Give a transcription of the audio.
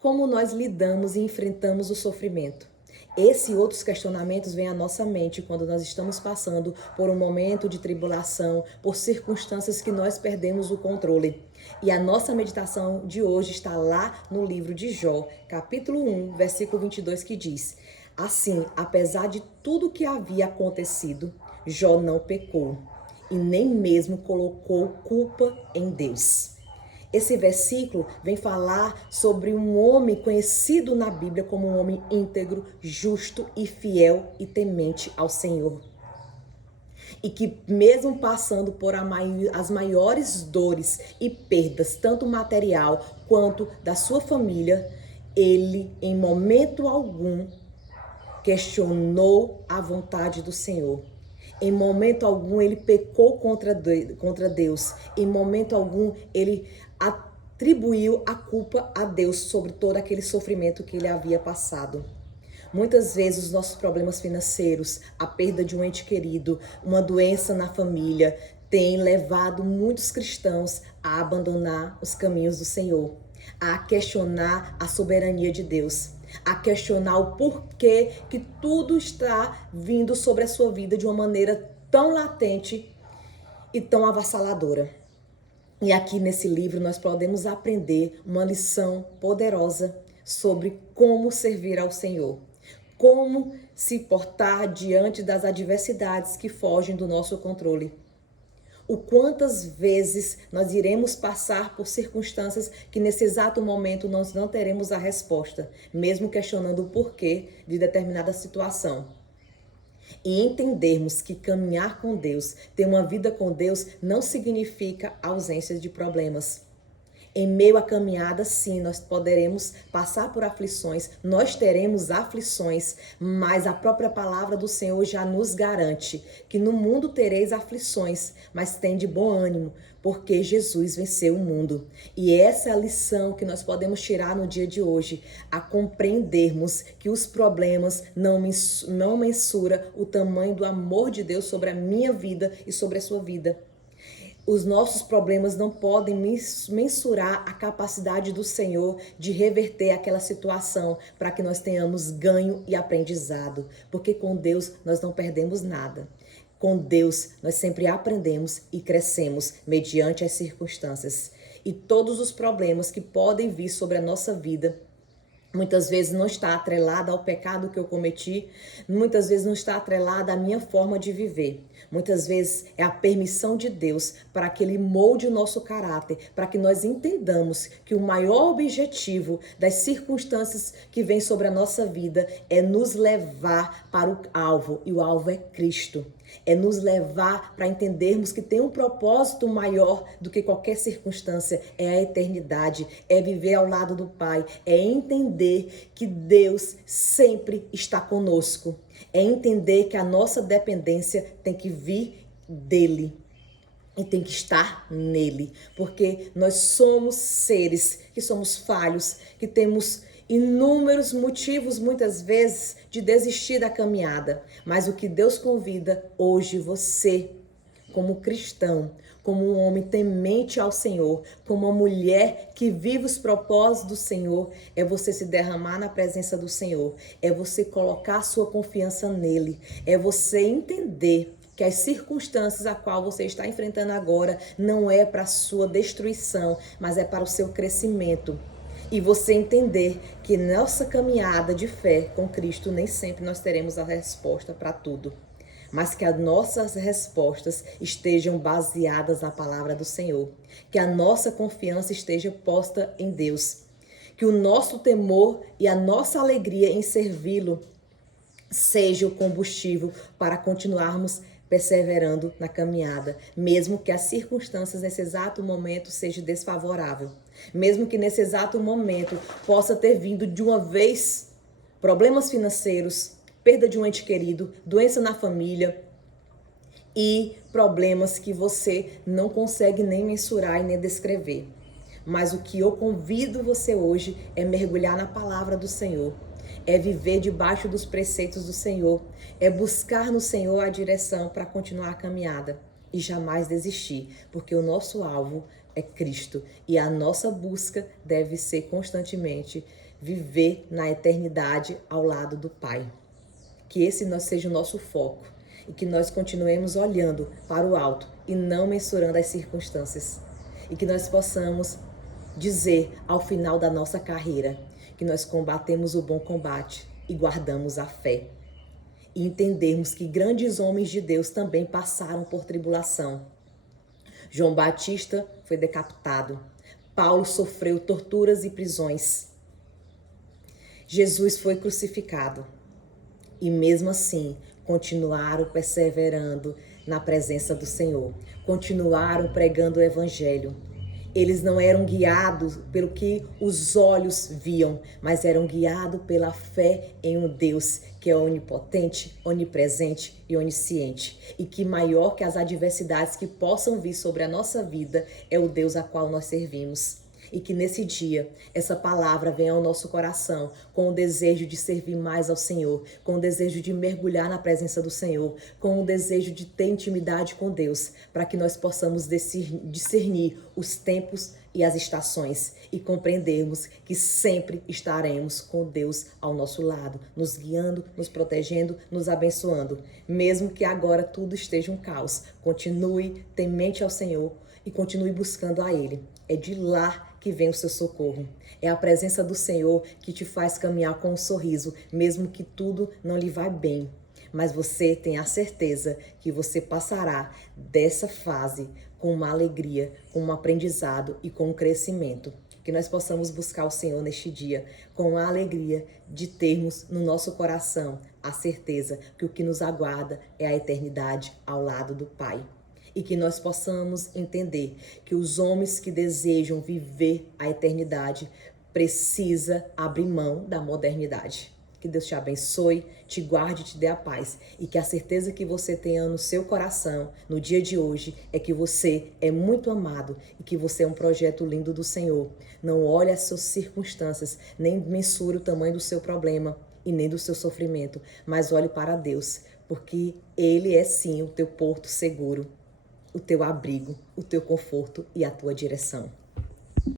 Como nós lidamos e enfrentamos o sofrimento? Esse e outros questionamentos vêm à nossa mente quando nós estamos passando por um momento de tribulação, por circunstâncias que nós perdemos o controle. E a nossa meditação de hoje está lá no livro de Jó, capítulo 1, versículo 22, que diz: Assim, apesar de tudo que havia acontecido, Jó não pecou e nem mesmo colocou culpa em Deus. Esse versículo vem falar sobre um homem conhecido na Bíblia como um homem íntegro, justo e fiel e temente ao Senhor. E que mesmo passando por as maiores dores e perdas, tanto material quanto da sua família, ele em momento algum questionou a vontade do Senhor. Em momento algum ele pecou contra Deus. Em momento algum ele atribuiu a culpa a Deus sobre todo aquele sofrimento que ele havia passado. Muitas vezes os nossos problemas financeiros, a perda de um ente querido, uma doença na família, tem levado muitos cristãos a abandonar os caminhos do Senhor, a questionar a soberania de Deus, a questionar o porquê que tudo está vindo sobre a sua vida de uma maneira tão latente e tão avassaladora. E aqui nesse livro nós podemos aprender uma lição poderosa sobre como servir ao Senhor, como se portar diante das adversidades que fogem do nosso controle. O quantas vezes nós iremos passar por circunstâncias que nesse exato momento nós não teremos a resposta, mesmo questionando o porquê de determinada situação. E entendermos que caminhar com Deus, ter uma vida com Deus, não significa ausência de problemas. Em meio à caminhada, sim, nós poderemos passar por aflições, nós teremos aflições, mas a própria palavra do Senhor já nos garante que no mundo tereis aflições, mas tende bom ânimo, porque Jesus venceu o mundo. E essa é a lição que nós podemos tirar no dia de hoje, a compreendermos que os problemas não mensuram o tamanho do amor de Deus sobre a minha vida e sobre a sua vida. Os nossos problemas não podem mensurar a capacidade do Senhor de reverter aquela situação para que nós tenhamos ganho e aprendizado. Porque com Deus nós não perdemos nada. Com Deus nós sempre aprendemos e crescemos mediante as circunstâncias. E todos os problemas que podem vir sobre a nossa vida, muitas vezes não está atrelada ao pecado que eu cometi, muitas vezes não está atrelada à minha forma de viver. Muitas vezes é a permissão de Deus para que Ele molde o nosso caráter, para que nós entendamos que o maior objetivo das circunstâncias que vêm sobre a nossa vida é nos levar para o alvo, e o alvo é Cristo. É nos levar para entendermos que tem um propósito maior do que qualquer circunstância, é a eternidade, é viver ao lado do Pai, é entender que Deus sempre está conosco, é entender que a nossa dependência tem que vir dEle e tem que estar nele, porque nós somos seres que somos falhos, que temos inúmeros motivos, muitas vezes, de desistir da caminhada. Mas o que Deus convida hoje você, como cristão, como um homem temente ao Senhor, como uma mulher que vive os propósitos do Senhor, é você se derramar na presença do Senhor, é você colocar sua confiança nele, é você entender que as circunstâncias a qual você está enfrentando agora não é para a sua destruição, mas é para o seu crescimento. E você entender que nossa caminhada de fé com Cristo nem sempre nós teremos a resposta para tudo, mas que as nossas respostas estejam baseadas na palavra do Senhor, que a nossa confiança esteja posta em Deus, que o nosso temor e a nossa alegria em servi-lo seja o combustível para continuarmos perseverando na caminhada, mesmo que as circunstâncias nesse exato momento sejam desfavoráveis, mesmo que nesse exato momento possa ter vindo de uma vez problemas financeiros, perda de um ente querido, doença na família e problemas que você não consegue nem mensurar e nem descrever. Mas o que eu convido você hoje é mergulhar na palavra do Senhor, é viver debaixo dos preceitos do Senhor, é buscar no Senhor a direção para continuar a caminhada e jamais desistir, porque o nosso alvo é Cristo e a nossa busca deve ser constantemente viver na eternidade ao lado do Pai. Que esse seja o nosso foco e que nós continuemos olhando para o alto e não mensurando as circunstâncias. E que nós possamos dizer ao final da nossa carreira que nós combatemos o bom combate e guardamos a fé. E entendermos que grandes homens de Deus também passaram por tribulação. João Batista foi decapitado. Paulo sofreu torturas e prisões. Jesus foi crucificado. E mesmo assim, continuaram perseverando na presença do Senhor. Continuaram pregando o Evangelho. Eles não eram guiados pelo que os olhos viam, mas eram guiados pela fé em um Deus que é onipotente, onipresente e onisciente. E que maior que as adversidades que possam vir sobre a nossa vida é o Deus a qual nós servimos. E que nesse dia, essa palavra venha ao nosso coração com o desejo de servir mais ao Senhor, com o desejo de mergulhar na presença do Senhor, com o desejo de ter intimidade com Deus, para que nós possamos discernir os tempos e as estações e compreendermos que sempre estaremos com Deus ao nosso lado, nos guiando, nos protegendo, nos abençoando. Mesmo que agora tudo esteja um caos, continue temente ao Senhor e continue buscando a Ele. É de lá que vem o seu socorro. É a presença do Senhor que te faz caminhar com um sorriso, mesmo que tudo não lhe vá bem. Mas você tem a certeza que você passará dessa fase com uma alegria, com um aprendizado e com um crescimento. Que nós possamos buscar o Senhor neste dia com a alegria de termos no nosso coração a certeza que o que nos aguarda é a eternidade ao lado do Pai. E que nós possamos entender que os homens que desejam viver a eternidade precisa abrir mão da modernidade. Que Deus te abençoe, te guarde e te dê a paz. E que a certeza que você tenha no seu coração, no dia de hoje, é que você é muito amado e que você é um projeto lindo do Senhor. Não olhe as suas circunstâncias, nem mensure o tamanho do seu problema e nem do seu sofrimento, mas olhe para Deus, porque Ele é sim o teu porto seguro, o teu abrigo, o teu conforto e a tua direção.